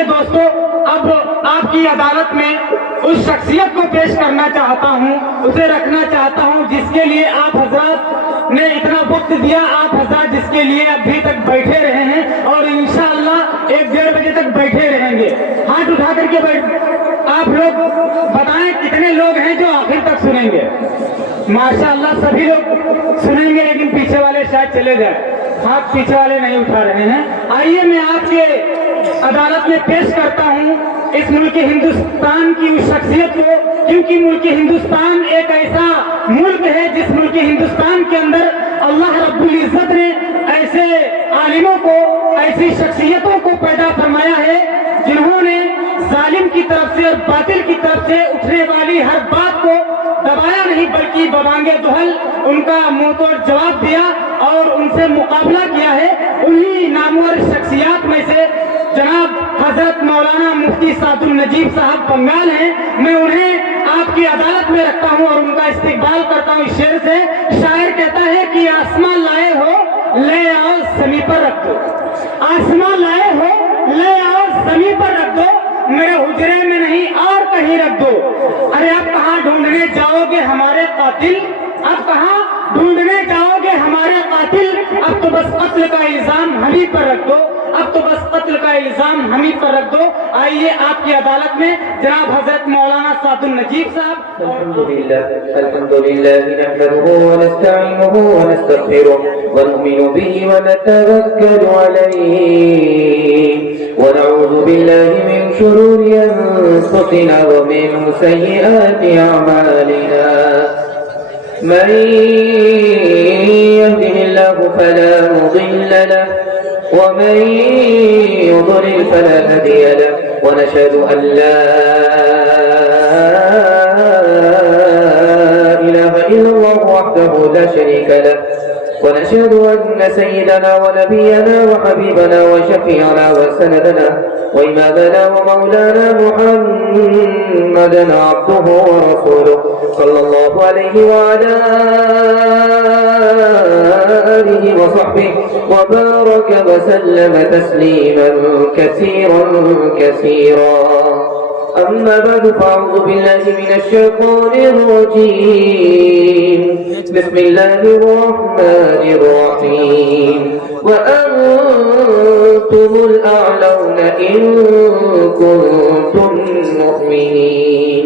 آئیے دوستو، اب آپ کی عدالت میں اس شخصیت کو پیش کرنا چاہتا ہوں، اسے رکھنا چاہتا ہوں جس کے لیے آپ حضرات نے اتنا وقت دیا، آپ حضرات جس کے لیے ابھی تک بیٹھے رہے ہیں اور انشاءاللہ 1-1:30 بجے تک بیٹھے رہیں گے۔ ہاتھ اٹھا کر کے آپ لوگ بتائیں کتنے لوگ ہیں جو آخر تک سنیں گے؟ ماشاءاللہ سبھی لوگ سنیں گے، لیکن پیچھے والے شاید چلے جائیں، ہاتھ پیچھے والے نہیں اٹھا رہے ہیں۔ آئیے میں آپ کے عدالت میں پیش کرتا ہوں اس ملک ہندوستان کی اس شخصیت کو، کیونکہ ملک ہندوستان ایک ایسا ملک ہے جس ملک ہندوستان کے اندر اللہ رب العزت نے ایسے عالموں کو، ایسی شخصیتوں کو پیدا فرمایا ہے جنہوں نے ظالم کی طرف سے اور باطل کی طرف سے اٹھنے والی ہر بات کو دبایا نہیں، بلکہ ببانگے دہل ان کا منہ توڑ جواب دیا اور ان سے مقابلہ کیا ہے۔ انہی نامور شخصیات میں سے جناب حضرت مولانا مفتی سعد النجیب صاحب بنگال ہیں۔ میں انہیں آپ کی عدالت میں رکھتا ہوں اور ان کا استقبال کرتا ہوں اس شعر سے۔ شاعر کہتا ہے کہ آسمان لائے ہو لے آؤ زمین پر رکھ دو، آسمان لائے ہو لے آؤ زمین پر رکھ دو، میرے حجرے میں نہیں اور کہیں رکھ دو۔ ارے اب کہاں ڈھونڈنے جاؤ گے ہمارے قاتل، اب کہاں ڈھونڈنے جاؤ گے ہمارے قاتل، اب تو بس قتل کا الزام ہم ہی پر رکھ دو، اب تو بس قتل کا الزام ہم ہی پر رکھ دو۔ آئیے آپ کی عدالت میں جناب حضرت مولانا سعد النجیب صاحب۔ الحمد لله نحمده ونستعينه ونستغفره ونؤمن به ونتوكل عليه ونعوذ بالله من شرور أنفسنا ومن سيئات أعمالنا، من يهده الله فلا مضل له ومن يضلل فلا هادي له، ونشهد أن لا إله إلا الله وحده لا شريك له، ونشهد أن سيدنا ونبينا وحبيبنا وشفيعنا وسندنا وإمامنا ومولانا محمدا عبده ورسوله صلى الله عليه وعلى آله وصحبه وبارك وسلم تسليما كثيرا كثيرا. أما بعد فأعوذ بالله من الشيطان الرجيم. بسم الله الرحمن الرحيم. وأنتم الأعلون إن كنتم مؤمنين.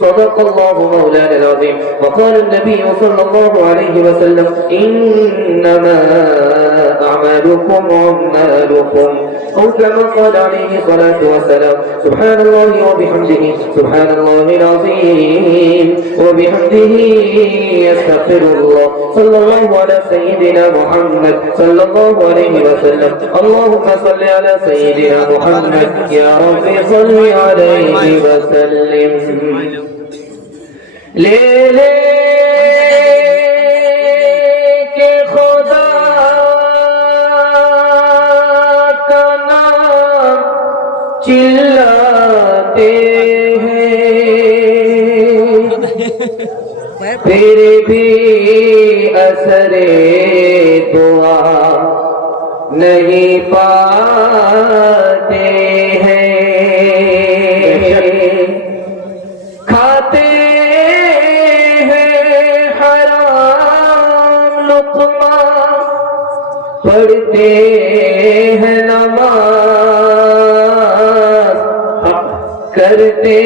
صدق الله مولانا العظيم. وقال النبي صلى الله عليه وسلم إنما أعمالكم أعمالكم، أو كما قال عليه الصلاة والسلام. سبحان الله وبحمده سبحان الله العظيم وبحمده يستغفر الله. صلى الله على سيدنا محمد صلى الله عليه وسلم. اللهم صل على سيدنا محمد يا رب صل عليه وسلم. لے لے کے خدا کا نام چلاتے ہیں، پھر بھی اثر دعا نہیں پاتے ہیں، کھاتے پڑھتے ہیں نماز، کرتے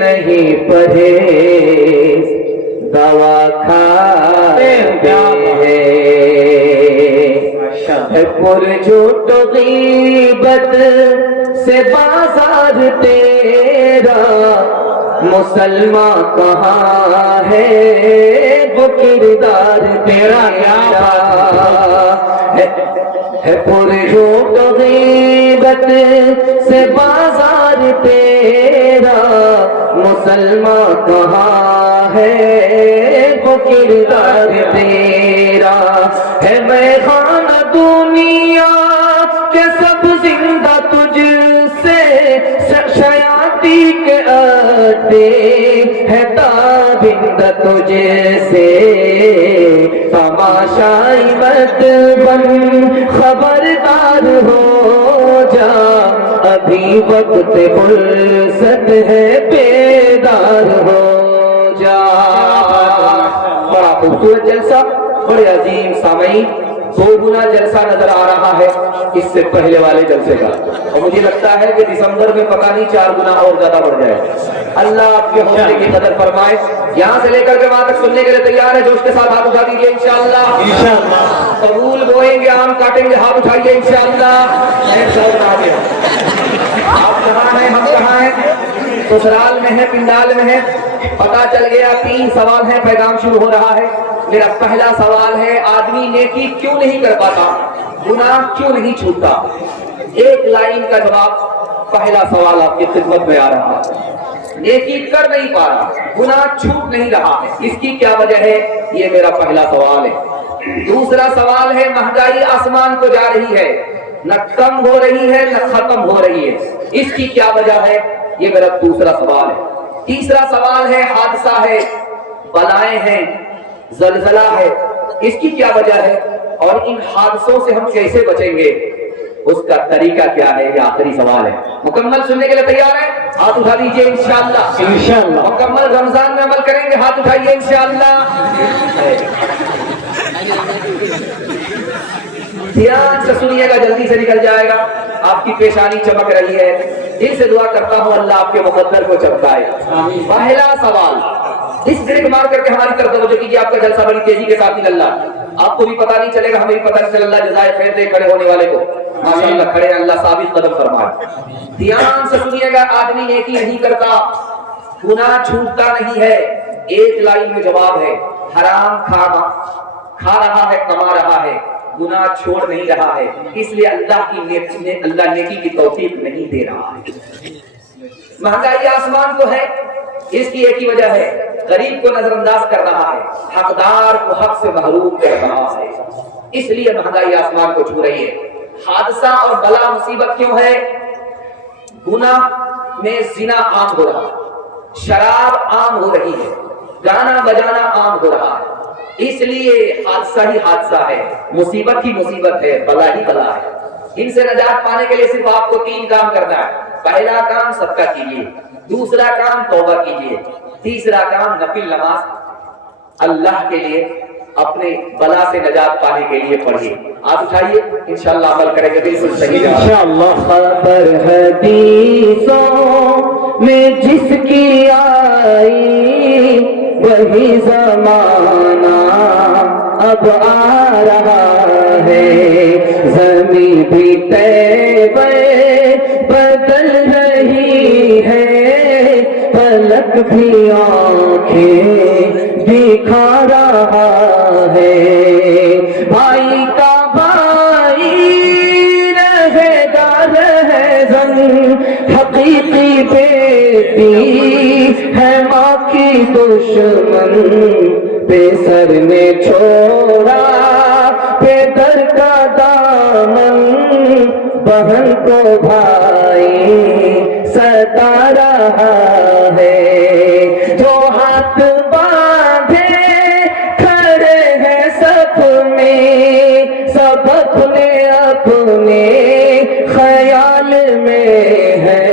نہیں پرہیز، دوا کھاتے ہیں، پرجھوٹ غیبت سے بازار تیرا، مسلمان کہاں ہے وہ کردار تیرا، ہے پرجھوٹ غیبت سے بازار تیرا، مسلمان کہاں ہے وہ کردار تیرا، ہے میں خانہ دنیا کے سب زندہ تجھ سے، شیاطی کے آتے ہے تابندہ تجھ سے، تماشائی مت بن خبردار ہو جا، اب ابھی وقت فرصت ہے بیدار ہو جا. بڑا خوبصورت جلسہ، بڑے عظیم سامعین. 2 گنا جلسہ نظر آ رہا ہے اس سے پہلے والے جلسے کا، اور مجھے لگتا ہے کہ دسمبر میں پتہ نہیں 4 گنا اور زیادہ بڑھ جائے. اللہ آپ کے حوصلے کی قدر فرمائے. یہاں سے لے کر کے وہاں تک سننے کے لیے تیار ہے؟ جوش کے ساتھ ہاتھ اٹھا دیجیے انشاءاللہ. قبول بوئیں گے، آم کاٹیں گے، ہاتھ اٹھائیے انشاءاللہ. آپ کہاں ہیں؟ ہم کہاں ہیں؟ سسرال میں ہے، پنڈال میں ہے. پتا چل گیا 3 سوال ہیں. پیغام شروع ہو رہا ہے. میرا پہلا سوال ہے، آدمی نیکی کیوں نہیں کر پاتا؟ گناہ کیوں نہیں چھوٹتا؟ 1 لائن کا جواب. پہلا سوال آپ کی خدمت میں آ رہا ہے. نیکی کر نہیں پا رہا، گناہ چھوٹ نہیں رہا ہے، اس کی کیا وجہ ہے؟ یہ میرا پہلا سوال ہے. دوسرا سوال ہے، مہنگائی آسمان کو جا رہی ہے، نہ کم ہو رہی ہے نہ ختم ہو رہی ہے، اس کی کیا وجہ ہے؟ یہ میرا دوسرا سوال ہے. تیسرا سوال ہے، حادثہ ہے، بلائیں ہیں، زلزلہ ہے، اس کی کیا وجہ ہے؟ اور ان حادثوں سے ہم کیسے بچیں گے؟ اس کا طریقہ کیا ہے؟ یہ آخری سوال ہے. مکمل سننے کے لیے تیار ہے؟ ہاتھ اٹھا دیجیے انشاءاللہ. مکمل رمضان میں عمل کریں گے، ہاتھ اٹھائیے انشاءاللہ. دھیان سے سنیے گا، جلدی سے نکل جائے گا. آپ کی پیشانی چمک رہی ہے، دل سے دعا کرتا ہوں اللہ آپ کے مقدر کو چمکائے. پہلا سوال، اس بریک مار کر کے ہماری طرف توجہ کیجیے. آپ کا جلسہ بڑی تیزی کے ساتھ نکل رہا ہے، آپ کو بھی پتہ نہیں چلے گا، ہمیں بھی پتہ نہیں چلے. اللہ جزائے خیر دے کھڑے ہونے والے کو. ماشاءاللہ کھڑے ہیں، اللہ ثابت قدم فرمائے. دھیان سے سنیے گا. آدمی نیکی نہیں کرتا، گناہ چھوٹتا نہیں ہے. 1 لائن میں جواب ہے، حرام کھا رہا ہے، کما رہا ہے، گناہ چھوڑ نہیں رہا ہے. اس لیے اللہ نیکی کی توفیق نہیں دے رہا ہے. مہنگائی آسمان کو ہے، اس کی ایک ہی وجہ ہے، غریب کو نظر انداز کر رہا ہے، حقدار کو حق سے محروم کر رہا ہے. اس لیے مہنگائی آسمان کو چھو رہی ہے. حادثہ اور بلا مصیبت کیوں ہے؟ گناہ میں زنا عام ہو رہا ہے، شراب عام ہو رہی ہے، گانا بجانا عام ہو رہا ہے. اس لیے حادثہ ہی حادثہ ہے، مصیبت ہی مصیبت ہے، بلا ہی بلا ہے. ان سے نجات پانے کے لیے صرف آپ کو 3 کام کرنا ہے. پہلا کام صدقہ کیجیے، دوسرا کام توبہ کیجیے، تیسرا کام نفل نماز اللہ کے لیے اپنے بلا سے نجات پانے کے لیے پڑھیے. آپ اٹھائیے انشاءاللہ عمل کریں گے بالکل صحیح. انشاءاللہ خبر حدیثوں میں جس کی آئی وہی زمانہ اب آ رہا ہے. زمین بھی طیبہ بدل رہی ہے، فلک بھی آنکھیں دکھا رہا ہے. بھائی کا بھائی رہے گا رہزن، حقیقی بیٹی ہے ماں کی دشمن. بے سر نے چھوڑا بے در کا دامن، بہن کو بھائی ستا رہا ہے. جو ہاتھ باندھے کھڑے ہیں سب میں، سب اپنے اپنے خیال میں ہے.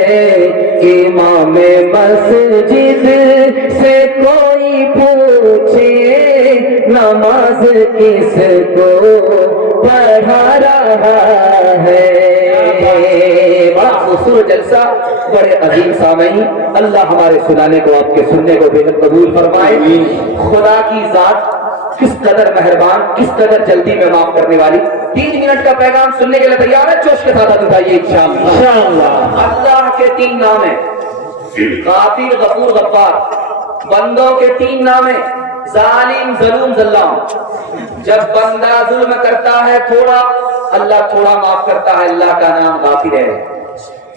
امام مسجد سے کوئی پوچھے نماز کس کو پڑھا رہا ہے. بڑا خوبصورت جلسہ، بڑے عظیم سامعین. اللہ ہمارے سنانے کو، آپ کے سننے کو بے حد قبول فرمائے. خدا کی ذات کس قدر مہربان، کس قدر جلدی میں معاف کرنے والی. 3 منٹ کا پیغام سننے کے لیے تیار ہے؟ جوش کے ساتھ اٹھائیے انشاءاللہ. اللہ کے 3 نام ہیں، غافر، غفور، غفار. بندوں کے 3 نام ہیں، ظالم، ظلوم، ظلام. جب بندہ ظلم کرتا ہے تھوڑا، اللہ تھوڑا معاف کرتا ہے، اللہ کا نام غافر ہے.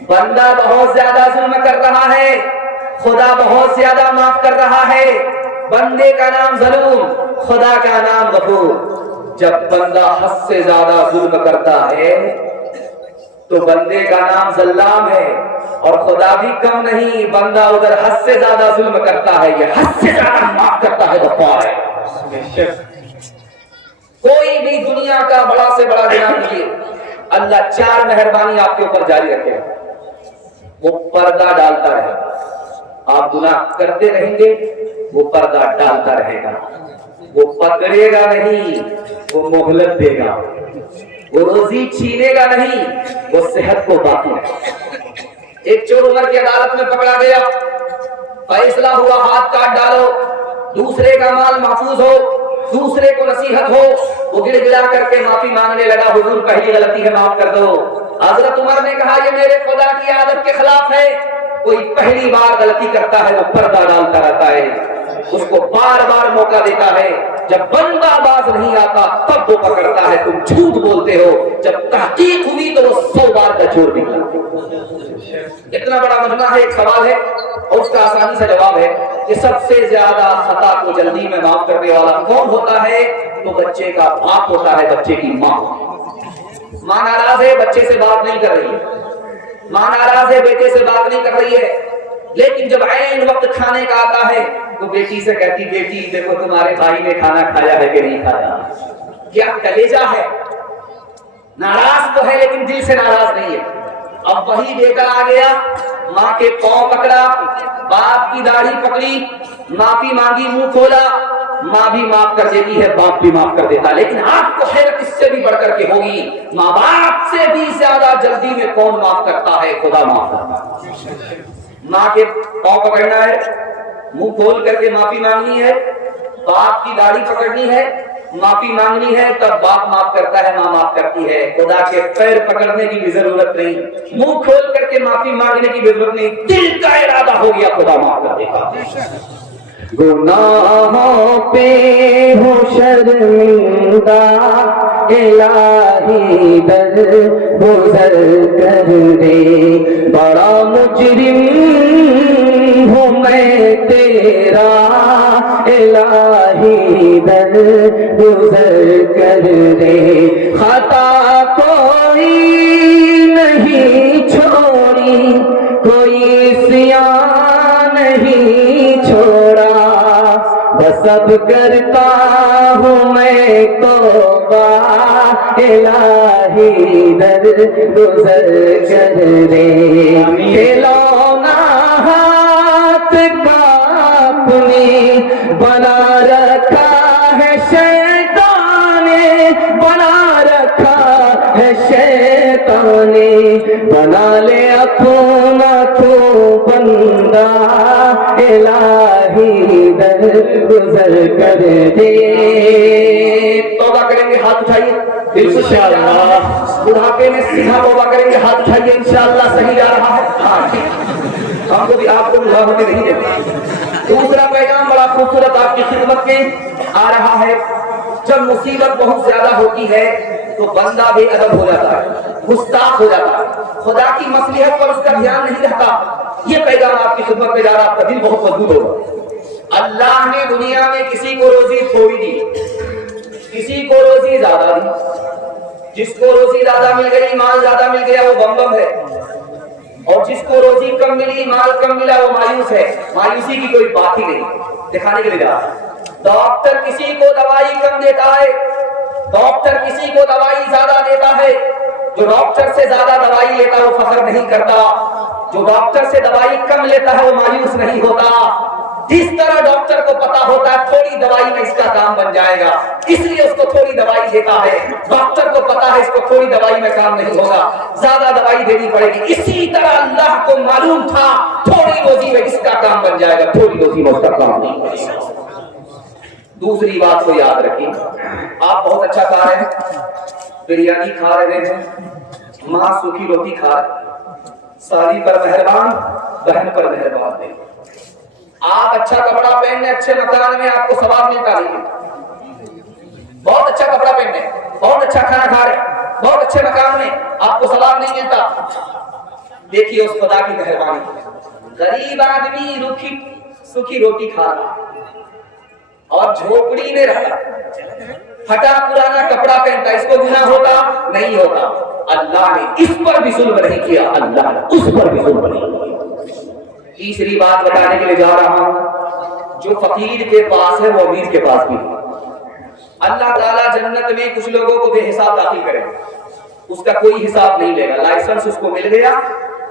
بندہ بہت زیادہ ظلم کر رہا ہے، خدا بہت زیادہ معاف کر رہا ہے. بندے کا نام ظلوم، خدا کا نام غفور. جب بندہ حد سے زیادہ ظلم کرتا ہے تو بندے کا نام ظلام ہے، اور خدا بھی کم نہیں. بندہ ادھر حد سے زیادہ ظلم کرتا ہے، یہ حد سے زیادہ معاف کرتا ہے، غفار ہے. کوئی بھی دنیا کا بڑا سے بڑا گناہ کیجیے، اللہ 4 مہربانی آپ کے اوپر جاری رکھے. وہ پردہ ڈالتا رہے گا. آپ گناہ کرتے رہیں گے وہ پردہ ڈالتا رہے گا. وہ پکڑے گا نہیں وہ مہلت دے گا. وہ روزی چھینے گا نہیں وہ صحت کو باقی رکھے گا. ایک چور عمر کی عدالت میں پکڑا گیا, فیصلہ ہوا ہاتھ کاٹ ڈالو, دوسرے کا مال محفوظ ہو, دوسرے کو نصیحت ہو. وہ گڑ گڑا کر کے معافی مانگنے لگا, حضور پہلی غلطی ہے معاف کر دو. حضرت عمر نے کہا یہ میرے خدا کی عادت کے خلاف ہے. کوئی پہلی بار غلطی کرتا ہے وہ پردہ ڈالتا رہتا ہے, اس کو بار بار موقع دیتا ہے. جب بندہ باز نہیں آتا تب وہ پکڑتا ہے. تم جھوٹ بولتے ہو, جب تحقیق ہوئی تو وہ 100 بار کا جھوٹ نکلا. اتنا بڑا مجمع ہے, ایک سوال ہے اور اس کا آسانی سے جواب ہے کہ سب سے زیادہ خطا کو جلدی میں معاف کرنے والا کون ہوتا ہے؟ تو بچے کا باپ ہوتا ہے, بچے کی ماں. ماں ناراض ہے, بچے سے بات نہیں کر رہی ہے. ماں ناراض ہے, بیٹے سے بات نہیں کر رہی ہے. لیکن جب عین وقت کھانے کا آتا ہے تو بیٹی سے کہتی بیٹی دیکھو تمہارے بھائی نے کھانا کھایا ہے کہ نہیں کھایا. کیا کلیجہ ہے, ناراض تو ہے لیکن دل سے ناراض نہیں ہے. اب وہی بیٹا آ گیا, ماں کے پاؤں پکڑا, باپ کی داڑھی پکڑی, معافی مانگی, منہ کھولا, ماں بھی معاف کر دیتی ہے, باپ بھی معاف کر دیتا. لیکن آپ کو حیرت اس سے بھی بڑھ کر کے ہوگی, ماں باپ سے بھی زیادہ جلدی میں کون معاف کرتا ہے؟ خدا معاف کرتا ہے. ماں کے پاؤں پکڑنا ہے, منہ کھول کر کے معافی مانگنی ہے, باپ کی داڑھی پکڑنی ہے, معافی مانگنی ہے, تب باپ معاف کرتا ہے, ماں معاف کرتی ہے. خدا کے پیر پکڑنے کی بھی ضرورت نہیں, منہ کھول کر کے معافی مانگنے کی بھی ضرورت نہیں, دل کا ارادہ ہو گیا خدا معاف کر دے گا. گناہوں پہ ہو شرمندہ الہی در گزر کر دے. بڑا مجرم ہوں میں تیرا الہی در گزر کر دے. خطا کوئی نہیں چھوڑی, کوئی سیاہ نہیں چھوڑا, بس اب کرتا ہوں میں توبہ الہی در گزر کر دے. کھلونا ہاتھ کا اپنی بنا رکھا ہے شیطان نے, بنا رکھا ہے شیطان نے, بنا لے اپنا تو بندہ الہی در گزر کر دے. توبہ کریں گے, ہاتھ اٹھائیے. انشاءاللہ بڑھاپے میں سیدھا توبہ کریں گے, ہاتھ اٹھائیے. انشاءاللہ صحیح جا رہا ہے. ہاں ٹھیک, ہم کو بھی آپ کو بڑھا ہونے نہیں دیتے. دوسرا پیغام بڑا خوبصورت آپ کی خدمت میں آ رہا ہے. جب مصیبت بہت زیادہ ہوتی ہے تو بندہ بے ادب ہو جاتا ہے, گستاخ ہو جاتا ہے, خدا کی مصلحت پر اس کا دھیان نہیں رہتا. یہ پیغام آپ کی خدمت میں جا رہا, آپ کا دل بہت مضبوط ہوگا. اللہ نے دنیا میں کسی کو روزی تھوڑی دی, کسی کو روزی زیادہ دی. جس کو روزی زیادہ مل گئی, مال زیادہ مل گیا, وہ بم بم ہے. اور جس کو روزی کم ملی, مال کم ملا, وہ مایوس ہے. مایوسی کی کوئی بات ہی نہیں. دکھانے کے لیے جا رہا. ڈاکٹر کسی کو دوائی کم دیتا ہے, ڈاکٹر کسی کو دوائی زیادہ دیتا ہے. جو ڈاکٹر سے زیادہ دوائی لیتا ہے وہ فخر نہیں کرتا, جو ڈاکٹر سے دوائی کم لیتا ہے وہ مایوس نہیں ہوتا. جس طرح ڈاکٹر کو پتا ہوتا ہے تھوڑی دوائی میں اس کا کام بن جائے گا, اس لیے اس کو تھوڑی دوائی دیتا ہے. ڈاکٹر کو پتا ہے اس کو تھوڑی دوائی میں کام نہیں ہوگا, زیادہ دوائی دینی پڑے گی. اسی طرح اللہ کو معلوم تھا تھوڑی روزی میں اس کا کام بن جائے گا, تھوڑی روزی میں اس کا کام نہیں ہوگا. دوسری بات کو یاد رکھیں, آپ بہت اچھا کھا رہے ہیں, بریانی کھا رہے ہیں, ماں سوکھی روٹی کھا رہے, سالی پر مہربان, بہن پر مہربان ہے. آپ اچھا کپڑا پہننے, اچھے مکان میں, آپ کو ثواب ملتا نہیں. بہت اچھا کپڑا پہننے, بہت اچھا کھانا کھا رہے, بہت اچھے مکان میں, آپ کو ثواب نہیں ملتا. دیکھیے اس خدا کی مہربانی. غریب آدمی روکھی سوکھی روٹی کھا رہا اور جھوپڑی میں رہتا, پھٹا پرانا کپڑا پہنتا, اس کو گناہ ہوتا نہیں ہوتا. اللہ نے اس پر بھی ظلم نہیں کیا, اللہ نے اس پر بھی ظلم نہیں کیا. تیسری بات بتانے کے لیے جا رہا ہوں, جو فقیر کے پاس ہے وہ امیر کے پاس بھی ہے. اللہ تعالیٰ جنت میں کچھ لوگوں کو بے حساب داخل کرے, اس کا کوئی حساب نہیں لے گا. لائسنس اس کو مل گیا,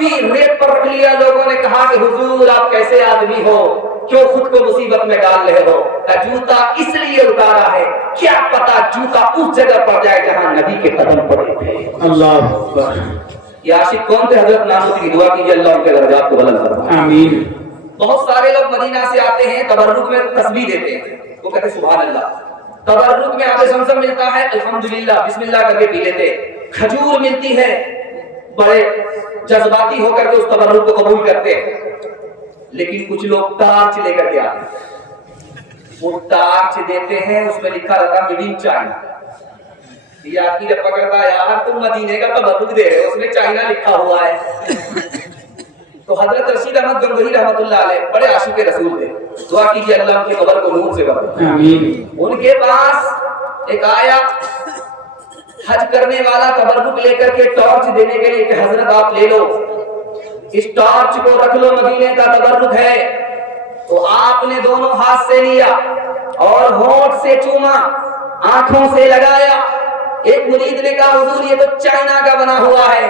بھی ریٹ پر رکھ لیا. لوگوں نے کہا کہ حضور آپ کیسے آدمی ہو, کیوں خود کو مصیبت میں ڈال رہے ہو؟ جوتا اس لیے اتارا ہے, کیا پتا جوتا اس جگہ پڑ جائے جہاں نبی کے قدم پڑے تھے. اللہ اکبر. یہ عاشق کون تھے؟ حضرت نانوتوی کی دعا کیجیے اللہ ان کے درجات کو بلند فرمائے. آمین. بہت سارے لوگ مدینہ سے آتے ہیں, تبرک میں تسبیح دیتے ہیں, وہ کہتے ہیں سبحان اللہ. تبرک میں آب زمزم ملتا ہے, الحمدللہ بسم اللہ کر کے پی لیتے. کھجور ملتی ہے, بڑے جذباتی ہو کر کے اس تبرک کو قبول کرتے. لیکن کچھ لوگ ٹارچ لے کر کے آتے ہیں, وہ ٹارچ دیتے ہیں, اس میں لکھا رہتا میڈ ان چائنا. یہ آدمی جب پکڑتا ہے یار تم مدینے کا تبرک دے رہے ہو, اس میں چائنا لکھا ہوا ہے. تو حضرت رشید احمد گنگوہی رحمۃ اللہ علیہ بڑے عاشق رسول تھے, دعا کیجیے اللہ ان کی قبر کو نور سے بھر. آمین. ان کے پاس ایک آیا حج کرنے والا تبرک لے کر کے ٹارچ دینے کے لیے کہ حضرت آپ لے لو, اس ٹارچ کو رکھ لو, مدینے کا تبرک ہے. تو آپ نے دونوں ہاتھ سے لیا اور ہونٹ سے چوما, آنکھوں سے لگایا. ایک مرید نے کہا حضور یہ تو چائنا کا بنا ہوا ہے.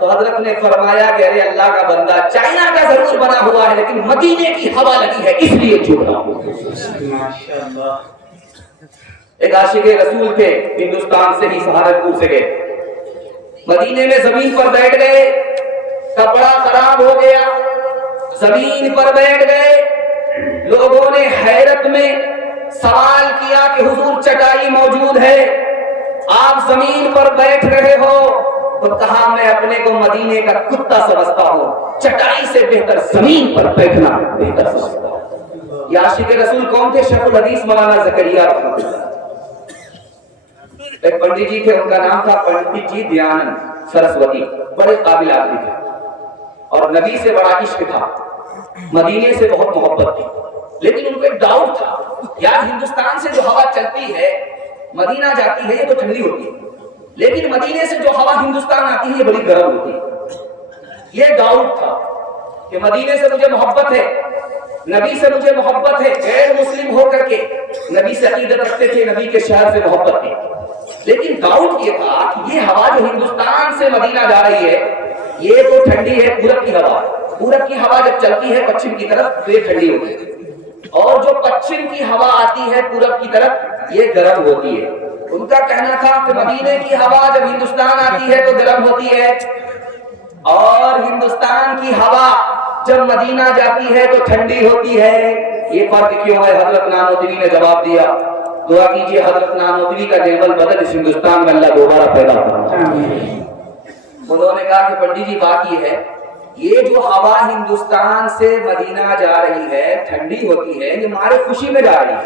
تو حضرت نے فرمایا کہ ارے اللہ کا بندہ, چائنا کا ضرور بنا ہوا ہے لیکن مدینے کی ہوا لگی ہے اس لیے چھوڑ رہا ہوں. ماشاءاللہ. ایک عاشق رسول تھے, ہندوستان سے ہی سہارنپور سے گئے, مدینے میں زمین پر بیٹھ گئے, کپڑا خراب ہو گیا, زمین پر بیٹھ گئے. لوگوں نے حیرت میں سوال کیا کہ حضور چٹائی موجود ہے, آپ زمین پر بیٹھ رہے ہو. تو کہا میں اپنے کو مدینے کا کتا سمجھتا ہوں, چٹائی سے بہتر زمین پر بیٹھنا بہتر سمجھتا ہوں. یہ عاشق رسول کون تھے؟ شیخ الحدیث مولانا زکریا رحمۃ اللہ. ایک پنڈت جی تھے, ان کا نام تھا پنڈت جی دیانند سرسوتی, بڑے قابل آدمی تھے اور نبی سے بڑا عشق تھا, مدینے سے بہت محبت تھی. لیکن ان کو ایک ڈاؤٹ تھا, یار ہندوستان سے جو ہوا چلتی ہے مدینہ جاتی ہے یہ تو ٹھنڈی ہوتی ہے, لیکن مدینے سے جو ہوا ہندوستان آتی ہے یہ بڑی گرم ہوتی ہے. یہ ڈاؤٹ تھا کہ مدینے سے مجھے محبت ہے, نبی سے مجھے محبت ہے, غیر مسلم ہو کر کے نبی سے عقیدت رکھتے تھے, نبی کے شہر سے محبت تھی. لیکن ڈاؤٹ یہ تھا کہ یہ ہوا جو ہندوستان سے مدینہ جا رہی ہے یہ تو ٹھنڈی ہے, پورب کی ہوا. پورب کی ہوا جب چلتی ہے پچھم کی طرف تو یہ ٹھنڈی ہوتی ہے, اور جو پچھم کی ہوا آتی ہے پورب کی طرف یہ گرم ہوتی ہے. ان کا کہنا تھا کہ مدینے کی ہوا جب ہندوستان آتی ہے تو گرم ہوتی ہے, اور ہندوستان کی ہوا جب مدینہ جاتی ہے تو ٹھنڈی ہوتی ہے. یہ فرق کیوں ہے؟ حضرت نانوتوی نے جواب دیا. دعا کیجیے حضرت نانوتوی کا نعمت بدل اس ہندوستان میں اللہ دوبارہ پیدا فرمائے. انہوں نے کہا کہ پنڈت جی بات یہ ہے, یہ جو ہوا ہندوستان سے مدینہ جا رہی ہے ٹھنڈی ہوتی ہے, یہ ہمارے خوشی میں جا رہی ہے,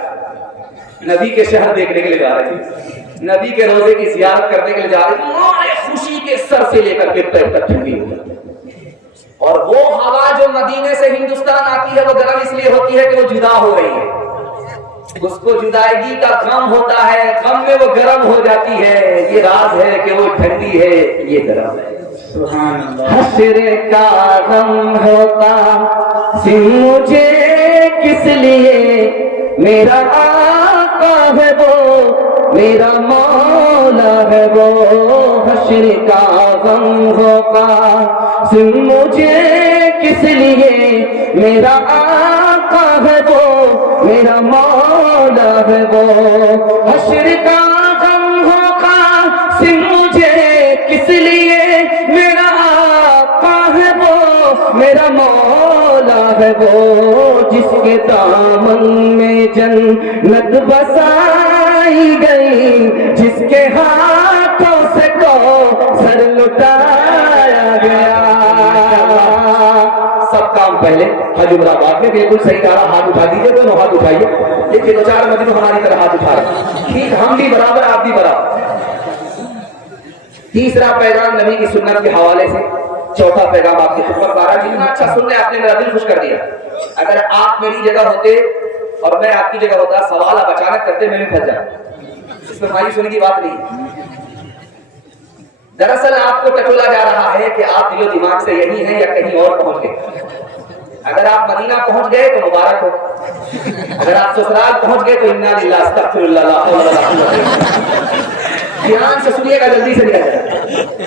نبی کے شہر دیکھنے کے لیے جا رہی ہے, نبی کے روزے کی زیارت کرنے کے لیے جا رہی ہے. ہمارے خوشی کے سر سے لے کر کے پیر تک ٹھنڈی ہو جاتی ہے. اور وہ ہوا جو مدینے سے ہندوستان آتی ہے وہ گرم اس لیے ہوتی ہے کہ وہ جدا ہو رہی ہے, اس کو جدائیگی کا غم ہوتا ہے, غم میں وہ گرم ہو جاتی ہے. یہ راز ہے کہ وہ ٹھنڈی ہے, یہ گرم ہے. حشر کا غم ہوتا مجھے کس لیے, میرا آقا ہے وہ, میرا مولا ہے وہ. حشر کا غم ہوتا مجھے کس لیے, میرا آقا ہے وہ, میرا مولا ہے وہ. حشر کا غم ہوگا مجھے کس لیے, میرا آقا ہے وہ, میرا مولا ہے وہ. جس کے دامن میں جنت بسائی گئی, جس کے ہاتھوں سے کوثر لٹایا گیا. سب کام پہلے حج عمرہ میں بالکل صحیح کہا. ہاتھ اٹھا دیجیے, دونوں ہاتھ اٹھائیے. لیکن دو چار مجمع ہماری طرح ہاتھ اٹھا رہے, ٹھیک, ہم بھی برابر آپ بھی برابر. تیسرا پیغام نبی کی سنت کے حوالے سے, چوتھا پیغام آپ کی خدمت میں آ رہا ہے. جتنا اچھا سننے آپ نے میرا دل خوش کر دیا. اگر آپ میری جگہ ہوتے اور میں آپ کی جگہ ہوتا, سوال آپ اچانک کرتے, میں بھی پھنس جاتا. اس میں مایوس ہونے کی بات نہیں. دراصل آپ کو ٹٹولا جا رہا ہے کہ آپ دل و دماغ سے یہی ہیں یا کہیں اور پہنچ گئے. اگر آپ مدینہ پہنچ گئے تو مبارک ہو, اگر آپ سسرال پہنچ گئے تو انا للہ استغفر اللہ لا حول ولا قوت. دھیان سے سنیے گا, جلدی سے نکل جائے.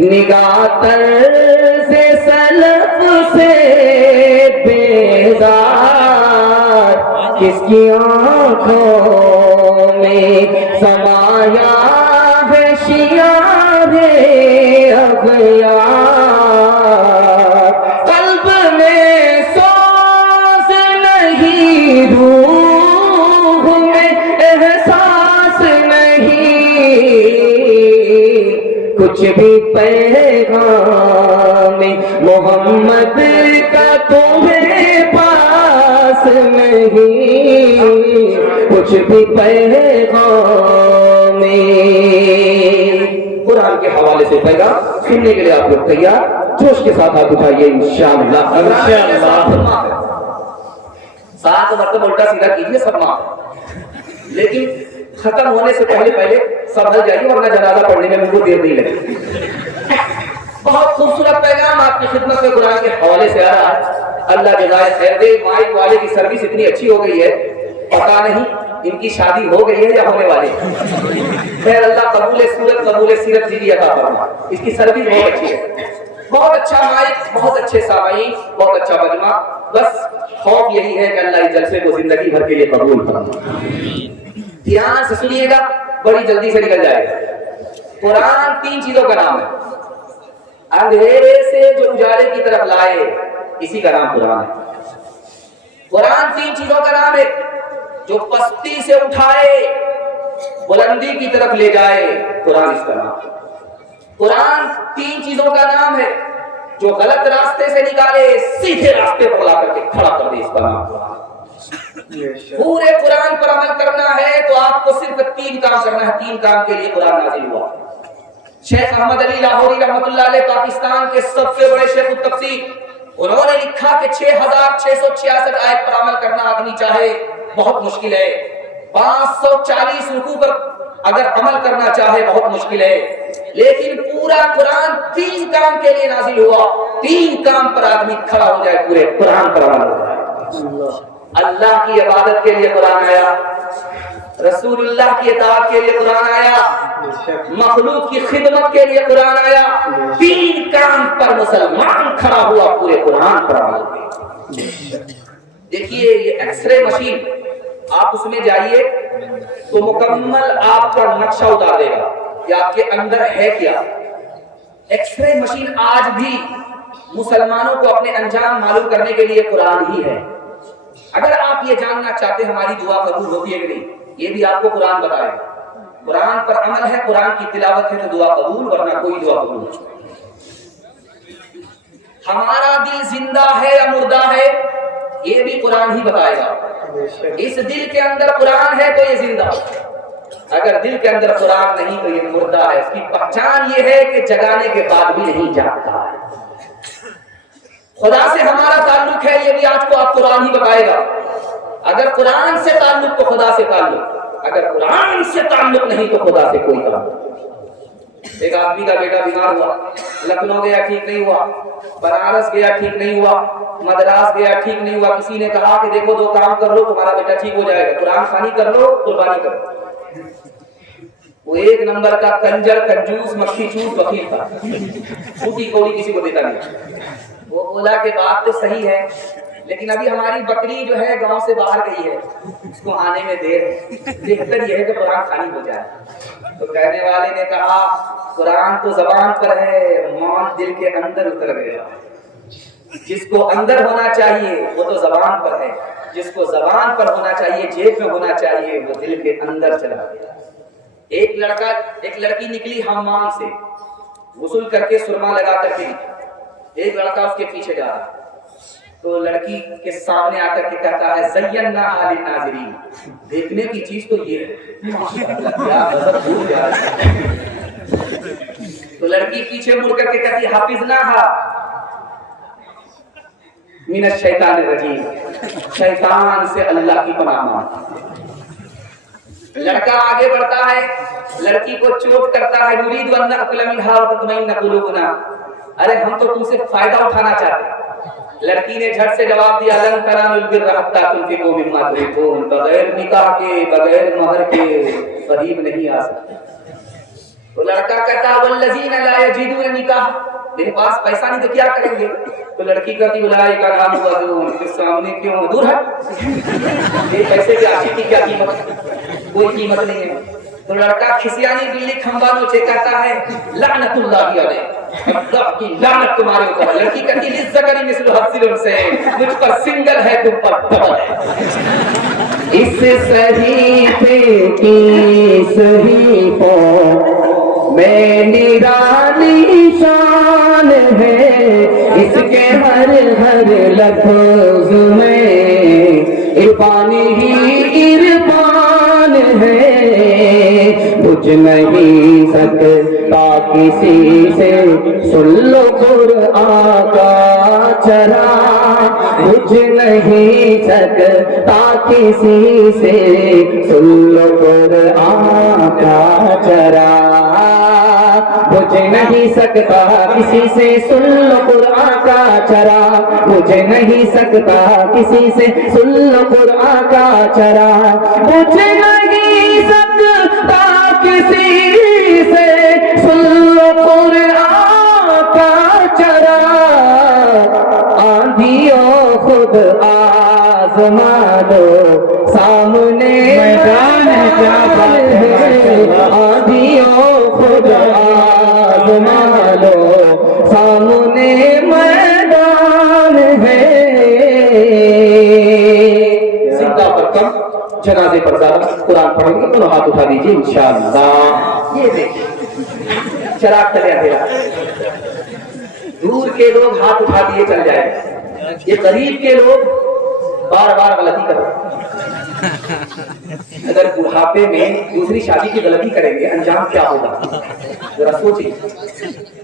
نگاہ طرز سلف سے بیزار کس کی آنکھوں میں سمایا ہے شیار اغیار قلب میں سوز نہیں روح میں احساس نہیں کچھ بھی پیغام محمد کا تمہیں پاس نہیں کچھ بھی پیغام قرآن کے حوالے سے پیغام سننے کے لیے آپ لوگ تیار جوش کے ساتھ ہاتھ اٹھائیے انشاءاللہ 7 مرتبہ الٹا سیدھا کیجیے سب معاف لیکن ختم ہونے سے پہلے سنبھل جائیے ورنہ جنازہ پڑھنے میں مجھ کو دیر نہیں لگے بہت خوبصورت پیغام آپ کی خدمت میں قرآن کے حوالے سے آ رہا ہے اللہ جزائے خیر دے مائک والے کی سروس اتنی اچھی ہو گئی ہے پتا نہیں ان کی شادی ہو گئی ہے یا ہونے والی ہے خیر اللہ قبول صورت قبول سیرت دیجیے عطا فرما اس کی سروس بہت اچھی ہے بہت اچھا مائک بہت اچھے سامعین بہت اچھا مجمع بس خوف یہی ہے کہ اللہ اس جلسے کو زندگی بھر کے لیے قبول فرما دھیان سے سنیے گا بڑی جلدی سے نکل جائے گا قرآن 3 چیزوں کا نام ہے اندھیرے سے جو اجالے کی طرف لائے اسی کا نام قرآن ہے قرآن 3 چیزوں کا نام ہے جو پستی سے اٹھائے بلندی کی طرف لے جائے قرآن اس کا نام ہے قرآن 3 چیزوں کا نام ہے جو غلط راستے سے نکالے سیدھے راستے پر لا کر کے کھڑا کر دے اس کا نام قرآن پورے قرآن پر عمل کرنا ہے تو آپ کو صرف 3 کام کرنا ہے 3 کام کے لیے قرآن نازل ہوا شیخ احمد علی لاہوری رحمۃ اللہ علیہ پاکستان کے سب سے بڑے شیخ التفسیر انہوں نے لکھا کہ 6666 آیت پر عمل کرنا آدمی چاہے بہت مشکل ہے 540 رکوع پر اگر عمل کرنا چاہے بہت مشکل ہے لیکن پورا قرآن 3 کام کے لیے نازل ہوا 3 کام پر آدمی کھڑا ہو جائے پورے قرآن پر عمل ہو جائے اللہ کی عبادت کے لیے قرآن آیا رسول اللہ کی اطاعت کے لیے قرآن آیا مخلوق کی خدمت کے لیے قرآن آیا 3 کام پر مسلمان کھڑا ہوا پورے قرآن پر عمل کیا دیکھیے یہ ایکس رے مشین آپ اس میں جائیے تو مکمل آپ کا نقشہ اتار دے گا کہ آپ کے اندر ہے کیا ایکس رے مشین آج بھی مسلمانوں کو اپنے انجام معلوم کرنے کے لیے قرآن ہی ہے اگر آپ یہ جاننا چاہتے ہیں ہماری دعا قبول ہوتی ہے کہ نہیں یہ بھی آپ کو قرآن بتائے گا قرآن پر عمل ہے قرآن کی تلاوت ہے تو دعا قبول ورنہ کوئی دعا قبول نہیں ہمارا دل زندہ ہے یا مردہ ہے یہ بھی قرآن ہی بتائے گا اس دل کے اندر قرآن ہے تو یہ زندہ اگر دل کے اندر قرآن نہیں تو یہ مردہ ہے اس کی پہچان یہ ہے کہ جگانے کے بعد بھی نہیں جاگتا ہے خدا سے ہمارا تعلق ہے یہ بھی آج کو آپ قرآن ہی بتائے گا اگر قرآن سے تعلق تو خدا سے تعلق اگر قرآن سے تعلق نہیں تو خدا سے کوئی تعلق ایک آدمی کا بیٹا بیمار ہوا لکھنؤ گیا ٹھیک نہیں ہوا بنارس گیا ٹھیک نہیں ہوا مدراس گیا ٹھیک نہیں ہوا کسی نے کہا کہ دیکھو 2 کام کر لو تمہارا بیٹا ٹھیک ہو جائے گا قرآن خوانی کر لو قربانی کرو وہ 1 نمبر کا کنجر کنجوس مکھی چوس وکیل تھا چھوٹی کوڑی کسی کو دیتا نہیں وہ بولا کہ بات تو صحیح ہے لیکن ابھی ہماری بکری جو ہے گاؤں سے باہر گئی ہے اس کو آنے میں دیر ہے بہتر یہ ہے کہ قرآن خوانی ہو جائے تو کہنے والے نے کہا قرآن تو زبان پر ہے موت دل کے اندر اتر گیا جس کو اندر ہونا چاہیے وہ تو زبان پر ہے جس کو زبان پر ہونا چاہیے جیب میں ہونا چاہیے وہ دل کے اندر چلا گیا ایک لڑکی نکلی حمام سے غسل کر کے سرما لگا کر کے ایک لڑکا اس کے پیچھے جا رہا تو لڑکی کے سامنے آ کر کے کہتا ہے زینا علی ناظرین دیکھنے کی چیز تو یہ ہے تو لڑکی پیچھے مڑ کر کے کہتی حافظناہا من الشیطان الرجیم شیطان سے اللہ کی پناہ مانگ لڑکا آگے بڑھتا ہے لڑکی کو چوٹ کرتا ہے نريد ان نأكل منها وتطمئن قلوبنا ارے ہم تو تم سے فائدہ اٹھانا چاہتے ہیں لڑکی نے جھٹ سے جواب دیا لن تنالوا البر حتى تنفقوا مما تحبون بغیر نکاح کے بغیر مہر کے قریب نہیں آ سکتے تو لڑکا کہتا ہے والذین لا یجدون نکاح، میرے پاس پیسہ نہیں تو کیا کریں گے؟ تو لڑکی کہتی اولئک الاموالون، کے سامنے کیوں دور ہٹ، یہ پیسے کی عاشق کی کیا قیمت، کوئی قیمت نہیں ہے۔ تو لڑکا کھسیانی بلی کھمبا نوچے کہتا ہے لعنت اللہ علیہ، اللہ کی لعنت تمہارے اوپر۔ لڑکی کہتی للذکر مثل حظ الانثیین، مجھ پر سنگل ہے تم پر ڈبل ہے۔ اس صحیفے کی صحیفوں میں نرالی شان ہے، اس کے ہر ہر لفظ میں عرفان ہی عرفان ہے۔ بجھ نہیں سکتا کسی سے، سن لو قرآن کا چرا، بجھ نہیں سکتا کسی سے، سن لو قرآن کا چرا، بجھ نہیں سکتا کسی سے، سن لو قرآن کا چرا، بجھ نہیں سکتا کسی سے، سن لو قرآن کا چرا، بجھ نہیں سکتا کسی سے، سن لو قرآن کا چرا، آندھیوں خود آزما دو سامنے میدان ہے، کیا بات ہے، آندھیوں خود آزما دو سامنے میدان ہے۔ سیدھا پر کم، جنازے پر زیادہ، قرآن پڑھیں گے دونوں ہاتھ اٹھا دیجیے انشاءاللہ۔ یہ دیکھیں چراغ چلے اندھیرا، دور کے لوگ ہاتھ اٹھا دیے چل جائے، یہ قریب کے لوگ بار بار غلطی کر رہے ہیں۔ اگر بڑھاپے میں دوسری شادی کی غلطی کریں گے انجام کیا ہوگا ذرا سوچیے۔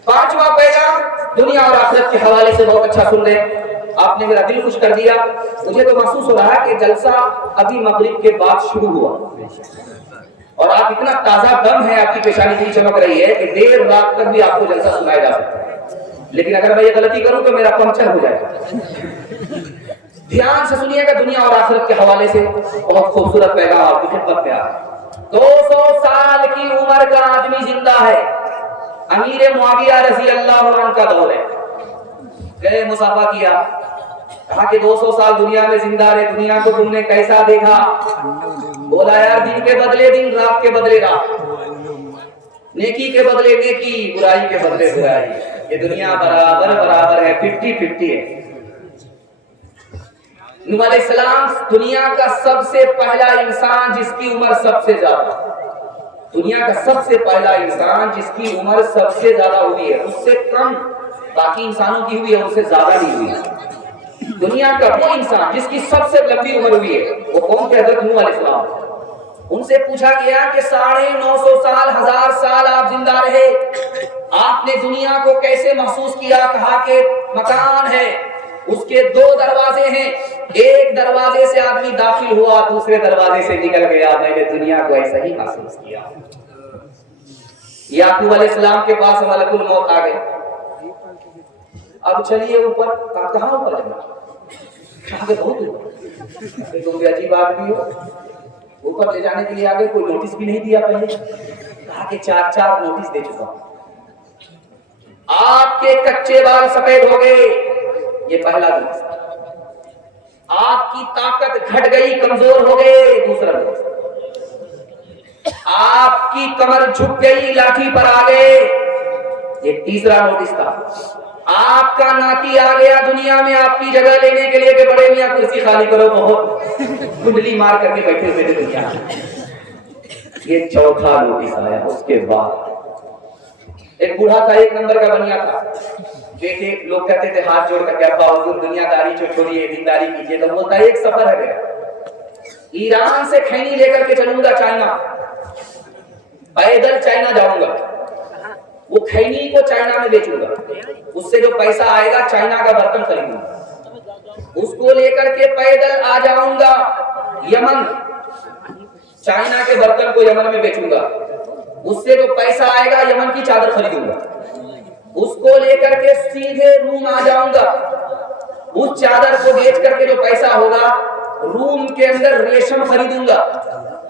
پانچواں پیغام دنیا اور آخرت کے حوالے سے بہت اچھا سن رہے، آپ نے میرا دل خوش کر دیا۔ مجھے تو محسوس ہو رہا ہے کہ جلسہ ابھی مغرب کے بعد شروع ہوا اور آپ اتنا تازہ دم ہے، آپ کی پیشانی اتنی چمک رہی ہے کہ دیر رات تک بھی آپ کو جلسہ سنایا جا سکتا ہے۔ لیکن اگر میں یہ غلطی کروں تو میرا پنکچر ہو جائے گا۔ دھیان سے سنیے گا، دنیا اور آخرت کے حوالے سے بہت خوبصورت پیغام آپ کی خدمت میں آ رہا ہے۔ 200 سال کی عمر کا آدمی زندہ ہے، امیر معاویہ رضی اللہ عنہ کا دور ہے۔ گئے مسافہ کیا، کہا کہ 200 سال دنیا میں زندہ رہے، دنیا کو تم نے کیسا دیکھا؟ بولا یار دن کے بدلے دن، رات کے بدلے رات، نیکی کے بدلے نیکی، برائی کے بدلے برائی، یہ دنیا برابر برابر ہے، 50-50 ہے۔ نوح علیہ السلام دنیا کا سب سے پہلا انسان جس کی عمر سب سے زیادہ، دنیا کا سب سے پہلا انسان جس کی عمر سب سے زیادہ ہوئی ہے، اس سے کم باقی انسانوں کی ہوئی ہے، اس سے زیادہ نہیں ہوئی ہے۔ دنیا کا وہ انسان جس کی سب سے لمبی عمر ہوئی ہے وہ کون تھے؟ حضرت نوح علیہ السلام۔ ان سے پوچھا گیا کہ 950 سال، 1000 سال آپ زندہ رہے، آپ نے دنیا کو کیسے محسوس کیا؟ کہا کہ مکان ہے، اس کے 2 دروازے ہیں، ایک دروازے سے آدمی داخل ہوا، دوسرے دروازے سے نکل گیا، میں نے دنیا کو ایسا ہی محسوس کیا۔ یعقوب علیہ السلام کے پاس ملک الموت آ گئے، اب چلیے اوپر، کہاں اوپر جانا؟ کہا کہ بہت اوپر، تم بھی عجیب آدمی ہو، اوپر لے جانے کے لیے آگے کوئی نوٹس بھی نہیں دیا پہلے؟ کہا کہ 4 نوٹس دے چکا ہوں، آپ کے کچے بال سفید ہو گئے، یہ پہلا نوٹس، آپ کی طاقت گھٹ گئی، کمزور ہو گئے، دوسرا نوٹس، آپ کی کمر جھک گئی، لاٹھی پر آ گئے، یہ تیسرا نوٹس تھا، آپ کا ناتی آ گیا دنیا میں آپ کی جگہ لینے کے لیے کہ بڑے میاں کرسی خالی کرو، بہت کنڈلی مار کر کے بیٹھے ہوئے تھے دنیا۔ یہ چوتھا نوٹس آیا۔ اس کے بعد ایک بوڑھا تھا، 1 نمبر کا بنیا تھا، دیکھے لوگ کہتے تھے ہاتھ جوڑ کر کے ابا حضور دنیا داری چھوڑیے، دینداری کیجیے، تو بولتا ہے ایک سفر ہے میرا، ایران سے کھینی لے کر کے چلوں گا چائنا، پیدل چائنا جاؤں گا، وہ کھینی کو چائنا میں بیچوں گا، اس سے جو پیسہ آئے گا چائنا کا برتن خریدوں گا، اس کو لے کر کے پیدل آ جاؤں گا یمن، چائنا کے برتن کو یمن میں بیچوں گا، اس سے جو پیسہ آئے گا یمن کی چادر خریدوں گا، اس کو لے کر کے سیدھے روم آ جاؤں گا، اس چادر کو بیچ کر کے جو پیسہ ہوگا روم کے اندر ریشم خریدوں گا,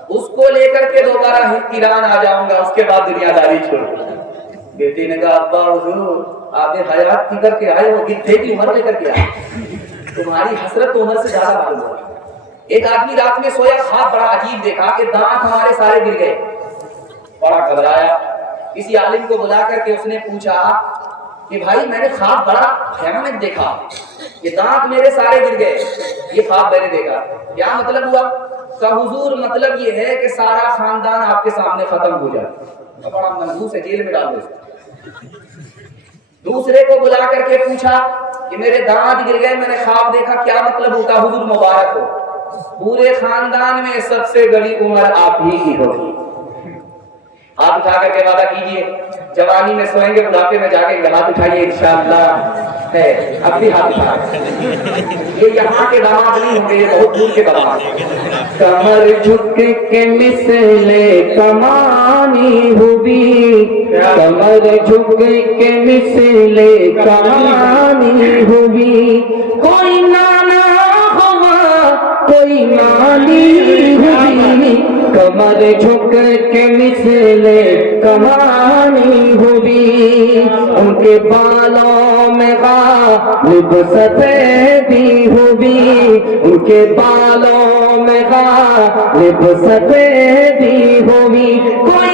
اس کو لے کر کے دوبارہ ایران آ جاؤں گا, اس کے بعد دنیا داری چھوڑوں گا. بیٹے نے کہا ابا حضور آپ نے حیات کی کر کے آئے ہو, کتنے کی عمر لے کر کے آئے, تمہاری حسرت تو عمر سے زیادہ معلوم ہو. ایک آدمی رات میں سویا, خواب بڑا عجیب دیکھا کہ دانت ہمارے سارے گر گئے. بڑا گھبرایا, کسی عالم کو بلا کر کے اس نے پوچھا کہ بھائی میں نے خواب بڑا بھیانک دیکھا, یہ دانت میرے سارے گر گئے, یہ خواب میں نے دیکھا, کیا مطلب ہوا؟ کہ حضور مطلب یہ ہے کہ سارا خاندان آپ کے سامنے ختم ہو جائے. بڑا منحوس ہے, جیل میں ڈال دو. دوسرے کو بلا کر کے پوچھا کہ میرے دانت گر گئے, میں نے خواب دیکھا, کیا مطلب ہوتا؟ حضور مبارک ہو, پورے خاندان میں سب سے بڑی عمر آپ ہی کی ہوگی. ہاتھ اٹھا کر کے وعدہ کیجئے, جوانی میں سوئیں گے, بڑھاپے میں جاگیں گے. ہاتھ اٹھائیے انشاءاللہ. ہے اب بھی ہاتھ اٹھائیے. یہ یہاں کے داماد نہیں ہوں گے, یہ بہت دور کے داماد. کمر جھک کے مثل کمانی ہوئی, کمر جھک کے مثل کمانی ہوئی, کوئی نانا ہوا کوئی نالی ہوئی, کمر جھک کے مثل کمانی ہوئی, ان کے بالوں میں غالب سفیدی ہوئی, ان کے بالوں میں غالب سفیدی ہوئی, کوئی